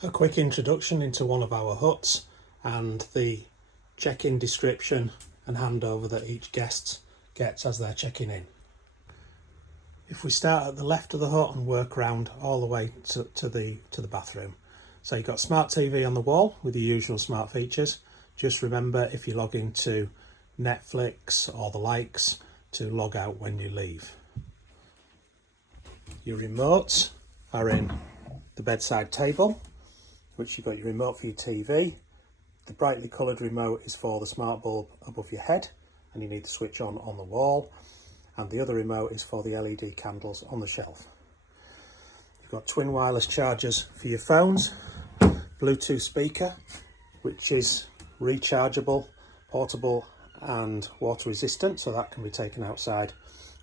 A quick introduction into one of our huts and the check-in description and handover that each guest gets as they're checking in. If we start at the left of the hut and work round all the way to the bathroom. So you've got smart TV on the wall with the usual smart features. Just remember, if you log into Netflix or the likes, to log out when you leave. Your remotes are in the bedside table, which you've got your remote for your TV. The brightly coloured remote is for the smart bulb above your head, and you need the switch on the wall. And the other remote is for the LED candles on the shelf. You've got twin wireless chargers for your phones, Bluetooth speaker, which is rechargeable, portable and water resistant, so that can be taken outside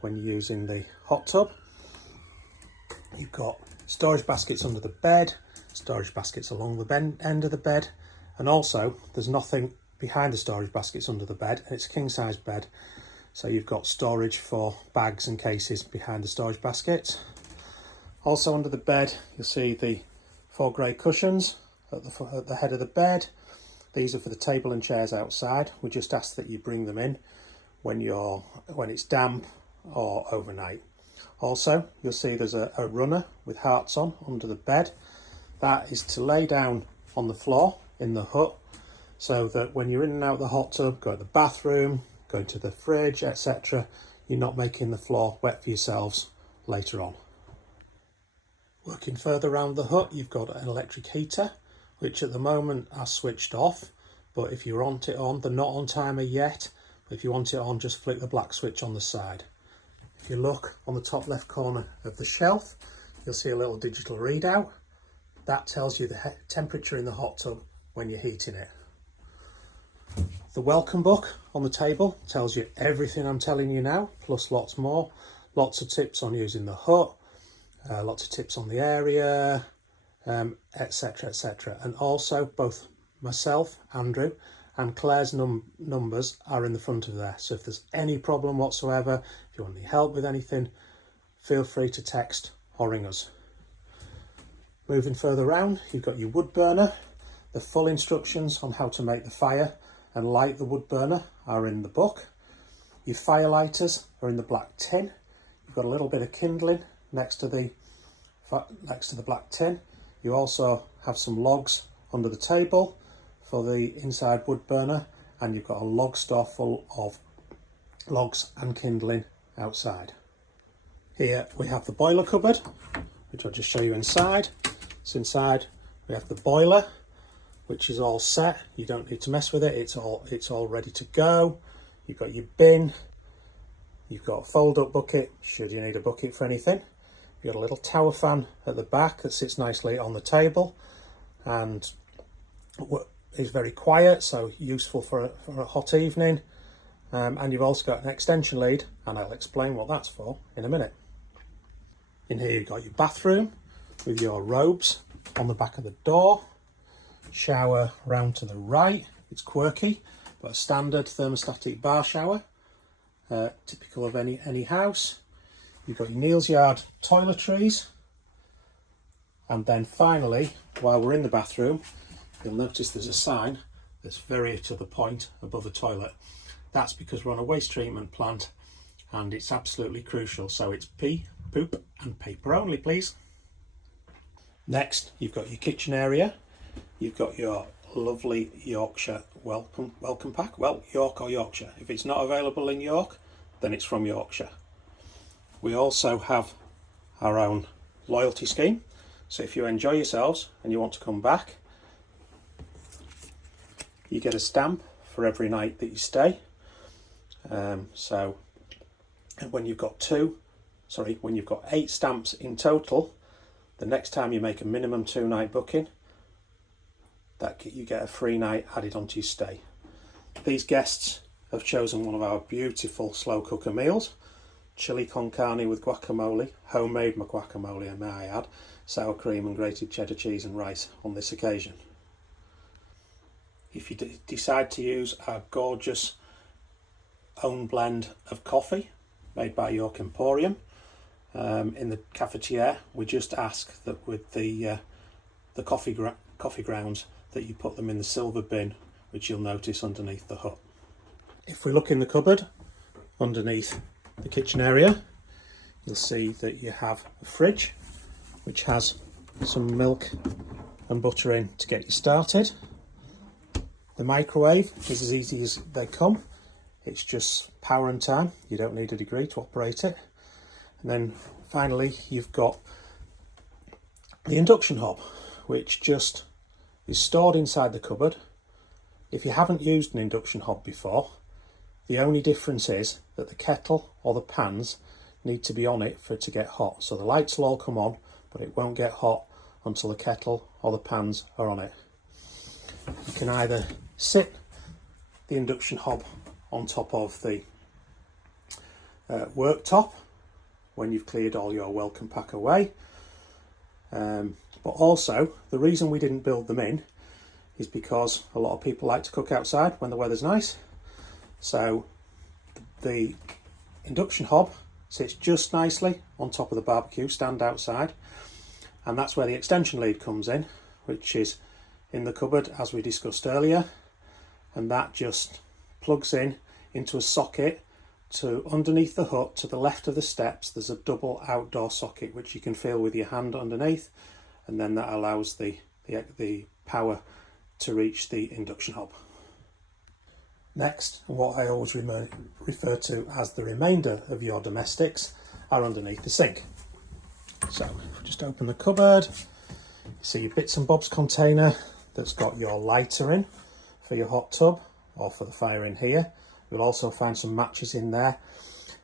when you're using the hot tub. You've got storage baskets under the bed, storage baskets along the end of the bed, and also there's nothing behind the storage baskets under the bed, and it's a king size bed, so you've got storage for bags and cases behind the storage baskets. Also under the bed you'll see the 4 grey cushions at the head of the bed. These are for the table and chairs outside. We just ask that you bring them in when it's damp or overnight. Also, you'll see there's a runner with hearts on under the bed. That is to lay down on the floor in the hut, so that when you're in and out of the hot tub, go to the bathroom, go into the fridge, etc., you're not making the floor wet for yourselves later on. Working further around the hut, you've got an electric heater, which at the moment are switched off, but if you want it on, they're not on timer yet, but if you want it on, just flick the black switch on the side. If you look on the top left corner of the shelf, you'll see a little digital readout. That tells you the temperature in the hot tub when you're heating it. The welcome book on the table tells you everything I'm telling you now, plus lots more. Lots of tips on using the hut, lots of tips on the area, etc, etc. And also both myself, Andrew, and Claire's numbers are in the front of there, so if there's any problem whatsoever, if you want any help with anything, feel free to text or ring us. Moving further around, you've got your wood burner. The full instructions on how to make the fire and light the wood burner are in the book. Your fire lighters are in the black tin. You've got a little bit of kindling next to the black tin. You also have some logs under the table for the inside wood burner, and you've got a log store full of logs and kindling outside. Here we have the boiler cupboard, which I'll just show you inside. So inside we have the boiler, which is all set. You don't need to mess with it. It's all ready to go. You've got your bin. You've got a fold-up bucket, should you need a bucket for anything. You've got a little tower fan at the back that sits nicely on the table and is very quiet, so useful for a hot evening. And you've also got an extension lead, and I'll explain what that's for in a minute. In here you've got your bathroom with your robes on the back of the door. Shower round to the right. It's quirky, but a standard thermostatic bar shower, typical of any house. You've got your Neal's Yard toiletries, and then finally, while we're in the bathroom, you'll notice there's a sign that's very to the point above the toilet. That's because we're on a waste treatment plant and it's absolutely crucial, so it's pee, poop and paper only, please. Next, you've got your kitchen area. You've got your lovely Yorkshire welcome pack. Well, York or Yorkshire. If it's not available in York, then it's from Yorkshire. We also have our own loyalty scheme, so if you enjoy yourselves and you want to come back, you get a stamp for every night that you stay. So when you've got 8 stamps in total, the next time you make a minimum 2-night booking, you get a free night added onto your stay. These guests have chosen one of our beautiful slow cooker meals. Chili con carne with guacamole, homemade guacamole, may I add, sour cream and grated cheddar cheese and rice on this occasion. If you decide to use our gorgeous own blend of coffee made by York Emporium in the cafetiere, we just ask that with the coffee coffee grounds that you put them in the silver bin, which you'll notice underneath the hut. If we look in the cupboard underneath the kitchen area, you'll see that you have a fridge which has some milk and butter in to get you started. The microwave is as easy as they come. It's just power and time. You don't need a degree to operate it. And then finally you've got the induction hob, which just is stored inside the cupboard. If you haven't used an induction hob before, the only difference is that the kettle or the pans need to be on it for it to get hot. So the lights will all come on, but it won't get hot until the kettle or the pans are on it. You can either sit the induction hob on top of the worktop when you've cleared all your welcome pack away. But also, the reason we didn't build them in is because a lot of people like to cook outside when the weather's nice. So the induction hob sits just nicely on top of the barbecue stand outside, and that's where the extension lead comes in, which is in the cupboard as we discussed earlier, and that just plugs in into a socket to underneath the hut to the left of the steps. There's a double outdoor socket which you can feel with your hand underneath, and then that allows the power to reach the induction hob. Next, what I always refer to as the remainder of your domestics are underneath the sink. So just open the cupboard, you see your bits and bobs container that's got your lighter in for your hot tub or for the fire in here. You'll also find some matches in there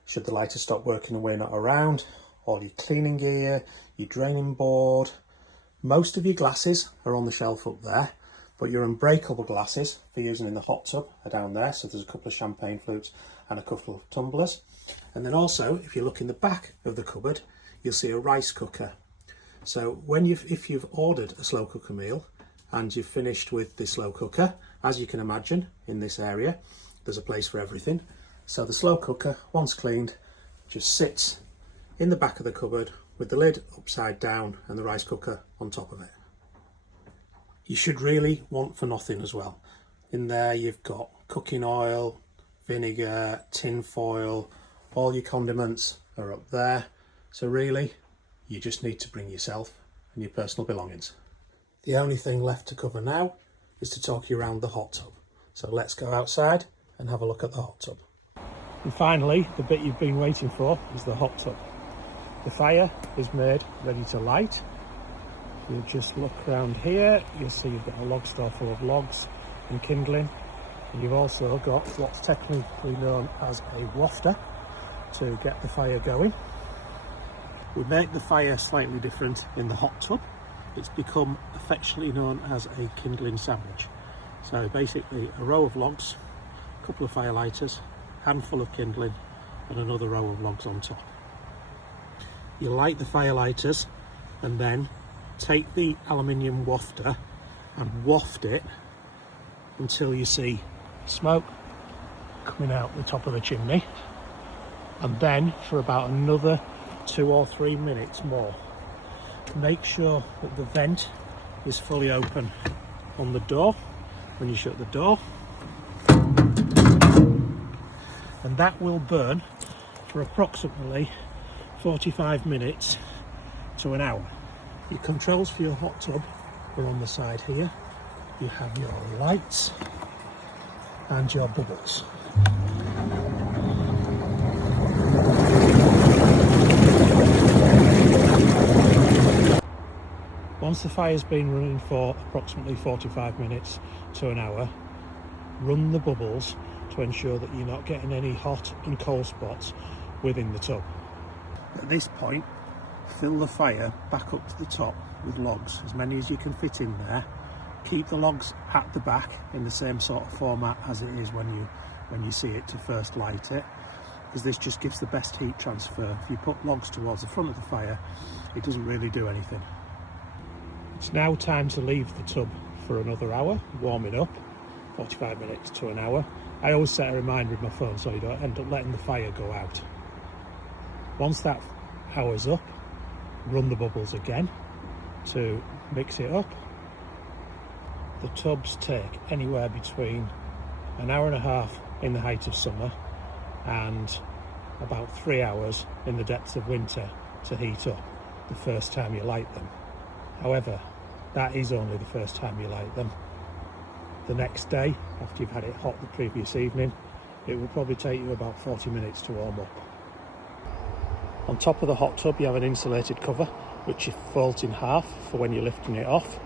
should the lighter stop working and we're not around, all your cleaning gear, your draining board. Most of your glasses are on the shelf up there, but your unbreakable glasses for using in the hot tub are down there. So there's a couple of champagne flutes and a couple of tumblers. And then also, if you look in the back of the cupboard, you'll see a rice cooker. So if you've ordered a slow cooker meal and you've finished with the slow cooker, as you can imagine in this area, there's a place for everything. So the slow cooker, once cleaned, just sits in the back of the cupboard with the lid upside down and the rice cooker on top of it. You should really want for nothing as well. In there you've got cooking oil, vinegar, tin foil, all your condiments are up there. So really, you just need to bring yourself and your personal belongings. The only thing left to cover now is to talk you around the hot tub. So let's go outside and have a look at the hot tub. And finally, the bit you've been waiting for is the hot tub. The fire is made ready to light. You just look around here, you'll see you've got a log store full of logs and kindling, and you've also got what's technically known as a wafter to get the fire going. We make the fire slightly different in the hot tub. It's become affectionately known as a kindling sandwich. So basically a row of logs, a couple of fire lighters, handful of kindling and another row of logs on top. You light the fire lighters and then take the aluminium wafter and waft it until you see smoke coming out the top of the chimney, and then for about another 2 or 3 minutes more. Make sure that the vent is fully open on the door when you shut the door, and that will burn for approximately 45 minutes to an hour. Your controls for your hot tub are on the side here. You have your lights and your bubbles. Once the fire's been running for approximately 45 minutes to an hour, run the bubbles to ensure that you're not getting any hot and cold spots within the tub. At this point, fill the fire back up to the top with logs, as many as you can fit in there. Keep the logs at the back in the same sort of format as it is when you see it to first light it, because this just gives the best heat transfer. If you put logs towards the front of the fire, it doesn't really do anything. It's now time to leave the tub for another hour, warming up, 45 minutes to an hour. I always set a reminder in my phone so you don't end up letting the fire go out. Once that hour's up, run the bubbles again to mix it up, The tubs take anywhere between an hour and a half in the height of summer and about 3 hours in the depths of winter to heat up the first time you light them. However, that is only the first time you light them. The next day, after you've had it hot the previous evening, it will probably take you about 40 minutes to warm up. On top of the hot tub you have an insulated cover which you fold in half for when you're lifting it off.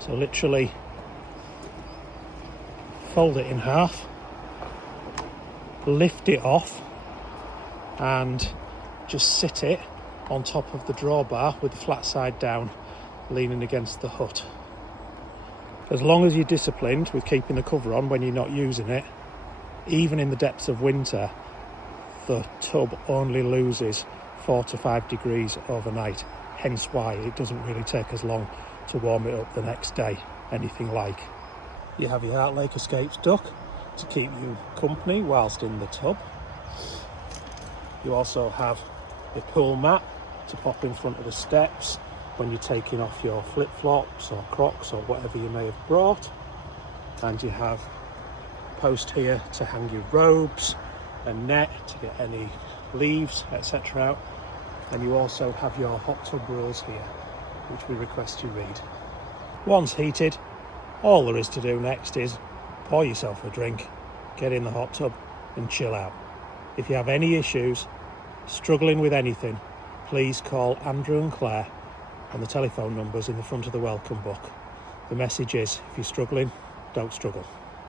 So literally fold it in half, lift it off and just sit it on top of the drawbar with the flat side down, leaning against the hut. As long as you're disciplined with keeping the cover on when you're not using it, even in the depths of winter, the tub only loses 4 to 5 degrees overnight, hence why it doesn't really take as long to warm it up the next day, anything like. You have your Hart Lake Escapes duck to keep you company whilst in the tub. You also have a pool mat to pop in front of the steps when you're taking off your flip-flops or Crocs or whatever you may have brought. And you have a post here to hang your robes, a net to get any leaves, etc. out. And you also have your hot tub rules here, which we request you read. Once heated, all there is to do next is pour yourself a drink, get in the hot tub and chill out. If you have any issues, struggling with anything, please call Andrew and Claire on the telephone numbers in the front of the welcome book. The message is, if you're struggling, don't struggle.